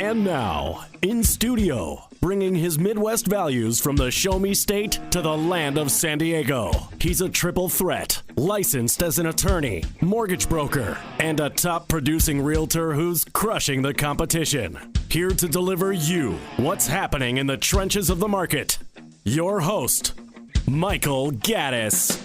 And now, in studio, bringing his Midwest values from the Show Me State to the land of San Diego. He's a triple threat, licensed as an attorney, mortgage broker, and a top producing realtor who's crushing the competition. Here to deliver you what's happening in the trenches of the market. Your host, Michael Gaddis.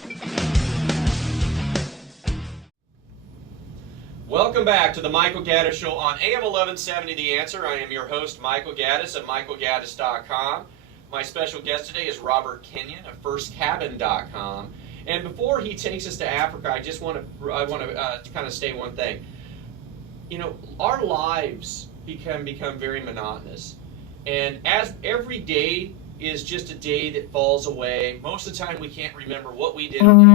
Welcome back to the Michael Gaddis Show on AM 1170 The Answer. I am your host, Michael Gaddis at michaelgaddis.com. My special guest today is Robert Kenyon of firstcabin.com. And before he takes us to Africa, I want to kind of say one thing. You know, our lives become very monotonous. And as every day is just a day that falls away, most of the time we can't remember what we did on the day.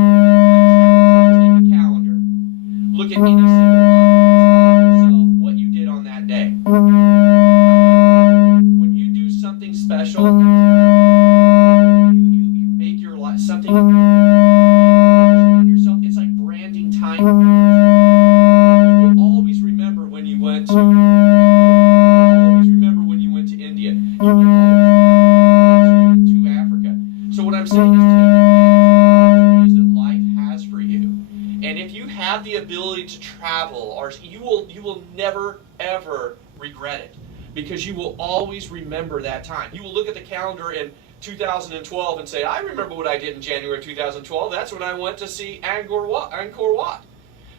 Take a calendar. Look at any single month and tell yourself what you did on that day. When you do something special, you make your life something on yourself. It's like branding time. You will always remember when you went to India. You will always remember to Africa. So what I'm saying is take advantage of the opportunities that life has for you. And if you have the ability to travel, or you will never ever regret it, because you will always remember that time. You will look at the calendar in 2012 and say, I remember what I did in January 2012. That's when I went to see Angkor Wat.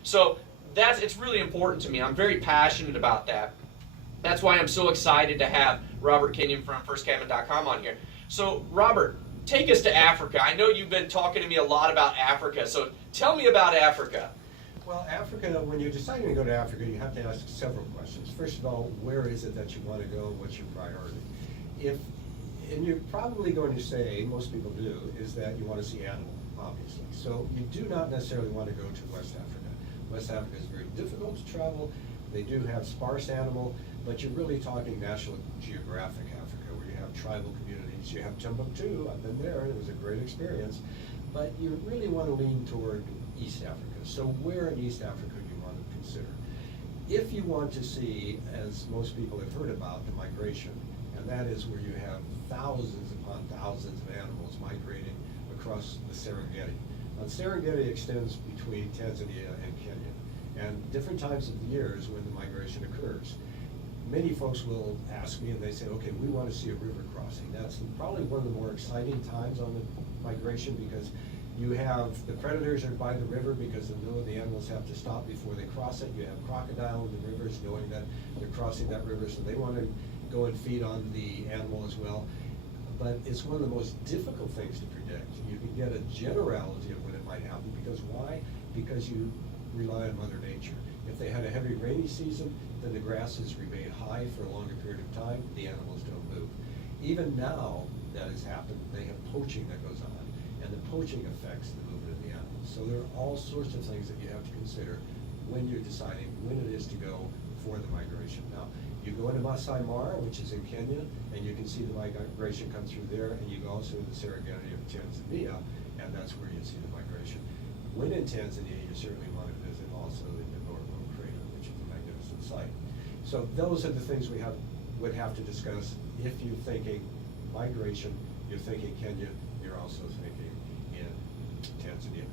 So it's really important to me. I'm very passionate about that. That's why I'm so excited to have Robert Kenyon from firstcabin.com on here. So Robert, take us to Africa. I know you've been talking to me a lot about Africa, so tell me about Africa. Well, Africa, when you're deciding to go to Africa, you have to ask several questions. First of all, where is it that you want to go? What's your priority? And you're probably going to say, most people do, is that you want to see animal, obviously. So you do not necessarily want to go to West Africa. West Africa is very difficult to travel. They do have sparse animal, but you're really talking National Geographic Africa, where you have tribal communities. You have Timbuktu. I've been there, and it was a great experience. But you really want to lean toward East Africa. So where in East Africa do you want to consider? If you want to see, as most people have heard about, the migration, and that is where you have thousands upon thousands of animals migrating across the Serengeti. Now, Serengeti extends between Tanzania and Kenya, and different times of the years when the migration occurs. Many folks will ask me and they say, okay, we want to see a river crossing. That's probably one of the more exciting times on the migration, because you have the predators are by the river because they know the animals have to stop before they cross it. You have crocodile in the rivers knowing that they're crossing that river, so they want to go and feed on the animal as well. But it's one of the most difficult things to predict. You can get a generality of when it might happen, because why? Because you rely on Mother Nature. If they had a heavy rainy season, then the grasses remain high for a longer period of time, the animals don't move. Even now that has happened, they have poaching that goes on, and the poaching affects the movement of the animals. So there are all sorts of things that you have to consider when you're deciding when it is to go for the migration. Now, you go into Masai Mara, which is in Kenya, and you can see the migration come through there, and you go also to the Serengeti of Tanzania, and that's where you see the migration. When in Tanzania, you certainly want to visit also the Ngorongoro Crater, which is a magnificent site. So those are the things we would have to discuss. If you're thinking migration, you're thinking Kenya, you're also thinking in Tanzania.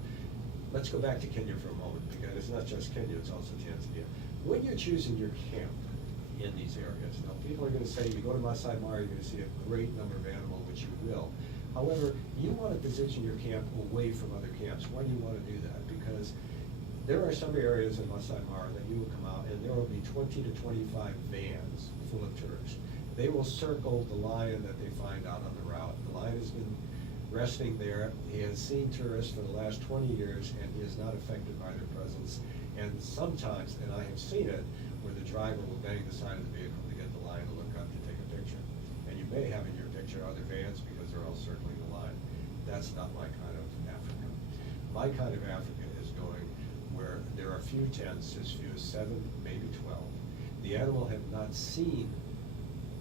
Let's go back to Kenya for a moment, because it's not just Kenya, it's also Tanzania. When you're choosing your camp in these areas, now people are going to say, you go to Masai Mara, you're going to see a great number of animals, which you will. However, you want to position your camp away from other camps. Why do you want to do that? Because there are some areas in Masai Mara that you will come out and there will be 20 to 25 vans full of tourists. They will circle the lion that they find out on the route. The lion has been resting there. He has seen tourists for the last 20 years, and he is not affected by their presence. And sometimes, and I have seen it, where the driver will bang the side of the vehicle to get the lion to look up to take a picture. And you may have in your picture other vans because they're all circling the lion. That's not my kind of Africa. My kind of Africa is going where there are few tents, as few as 7, maybe 12. The animal have not seen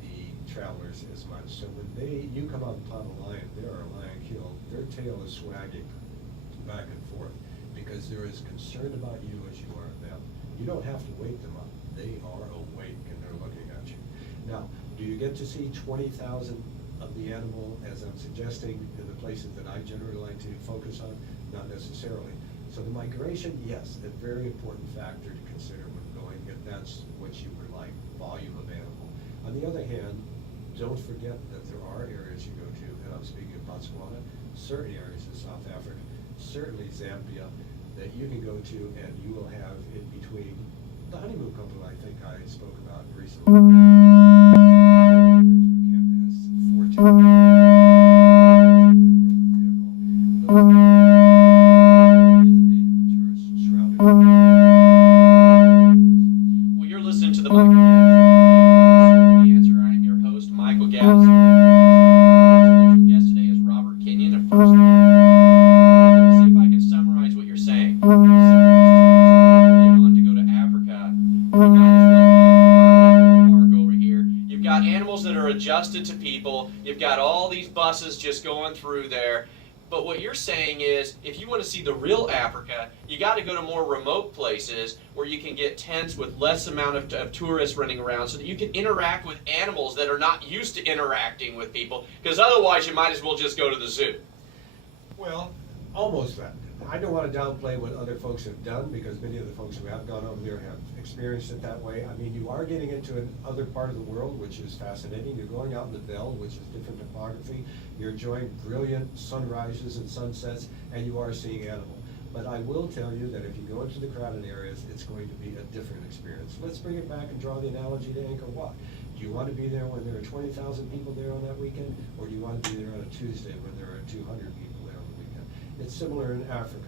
the travelers as much. So when you come up upon a lion, there are a lion killed, their tail is swagging back and forth because they're as concerned about you as you are them. You don't have to wake them up. They are awake and they're looking at you. Now, do you get to see 20,000 of the animal, as I'm suggesting, in the places that I generally like to focus on? Not necessarily. So the migration, yes, a very important factor to consider when going, if that's what you would like, volume of animal. On the other hand, don't forget that there are areas you go to, and I'm speaking of Botswana, certain areas in South Africa, certainly Zambia, that you can go to and you will have in between the honeymoon couple I think I spoke about recently. Going to a camp that has 14 Well, you're listening to the Michael Gaddis Show. The Answer. I'm your host, Michael Gaddis. Special guest today is Robert Kenyon of First. Let me see if I can summarize what you're saying. Some of these tourists on to go to Africa, you might as well be in the park over here. You've got animals that are adjusted to people. You've got all these buses just going through there. But what you're saying is, if you want to see the real Africa, you got to go to more remote places where you can get tents with less amount of tourists running around so that you can interact with animals that are not used to interacting with people, because otherwise you might as well just go to the zoo. Well, almost that. I don't want to downplay what other folks have done, because many of the folks who have gone over there have experienced it that way. I mean, you are getting into another part of the world, which is fascinating. You're going out in the veld, which is different topography. You're enjoying brilliant sunrises and sunsets, and you are seeing animal. But I will tell you that if you go into the crowded areas, it's going to be a different experience. Let's bring it back and draw the analogy to Angkor Wat. Do you want to be there when there are 20,000 people there on that weekend, or do you want to be there on a Tuesday when there are 200 people there on the weekend? It's similar in Africa.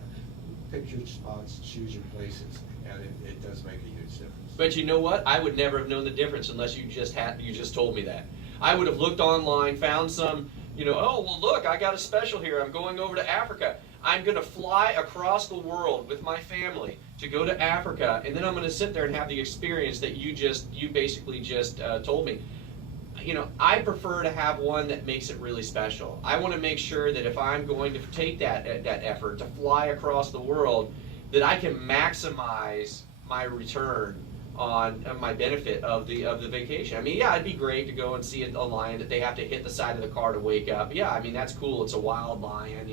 Pick your spots, choose your places, and it does make a huge difference. But you know what? I would never have known the difference unless you just told me that. I would have looked online, found some, oh, well, look, I got a special here. I'm going over to Africa. I'm going to fly across the world with my family to go to Africa, and then I'm going to sit there and have the experience that you basically just told me. I prefer to have one that makes it really special. I want to make sure that if I'm going to take that effort to fly across the world, that I can maximize my return on my benefit of the vacation. I mean, yeah, it'd be great to go and see a lion that they have to hit the side of the car to wake up. Yeah, I mean, that's cool. It's a wild lion,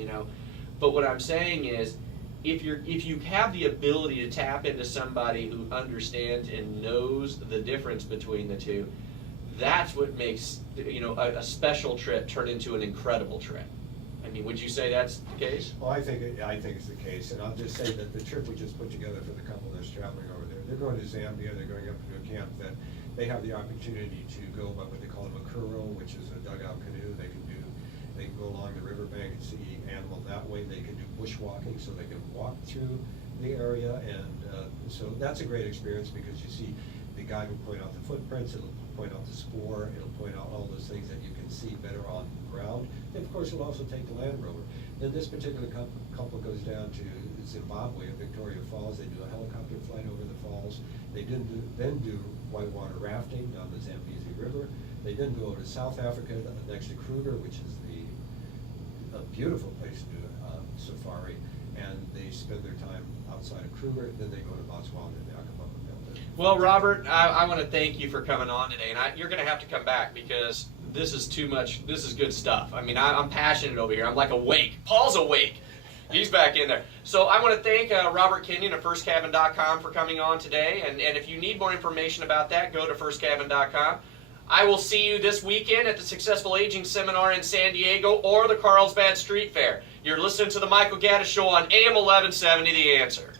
But what I'm saying is, if you have the ability to tap into somebody who understands and knows the difference between the two, that's what makes a special trip turn into an incredible trip. I mean, would you say that's the case? Well, I think it's the case, and I'll just say that the trip we just put together for the couple that's traveling over there, they're going to Zambia. They're going up to a camp that they have the opportunity to go by what they call a makuro, which is a dugout canoe. They can go along the riverbank and see animal that way. They can do bushwalking, so they can walk through the area, and so that's a great experience, because you see the guide will point out the footprints, it'll point out the spoor, it'll point out all those things that you can see better on the ground. And of course, it'll also take the Land Rover. Then this particular couple goes down to Zimbabwe at Victoria Falls. They do a helicopter flight over the falls. They then do whitewater rafting down the Zambezi River. They then go over to South Africa next to Kruger, which is a beautiful place to do safari. And they spend their time outside of Kruger. Then they go to Botswana and the Accommodation. Well, Robert, I want to thank you for coming on today, and you're going to have to come back, because this is too much. This is good stuff. I mean, I'm passionate over here. I'm like awake. Paul's awake. He's back in there. So I want to thank Robert Kenyon of firstcabin.com for coming on today, and if you need more information about that, go to firstcabin.com. I will see you this weekend at the Successful Aging Seminar in San Diego or the Carlsbad Street Fair. You're listening to the Michael Gaddis Show on AM 1170, The Answer.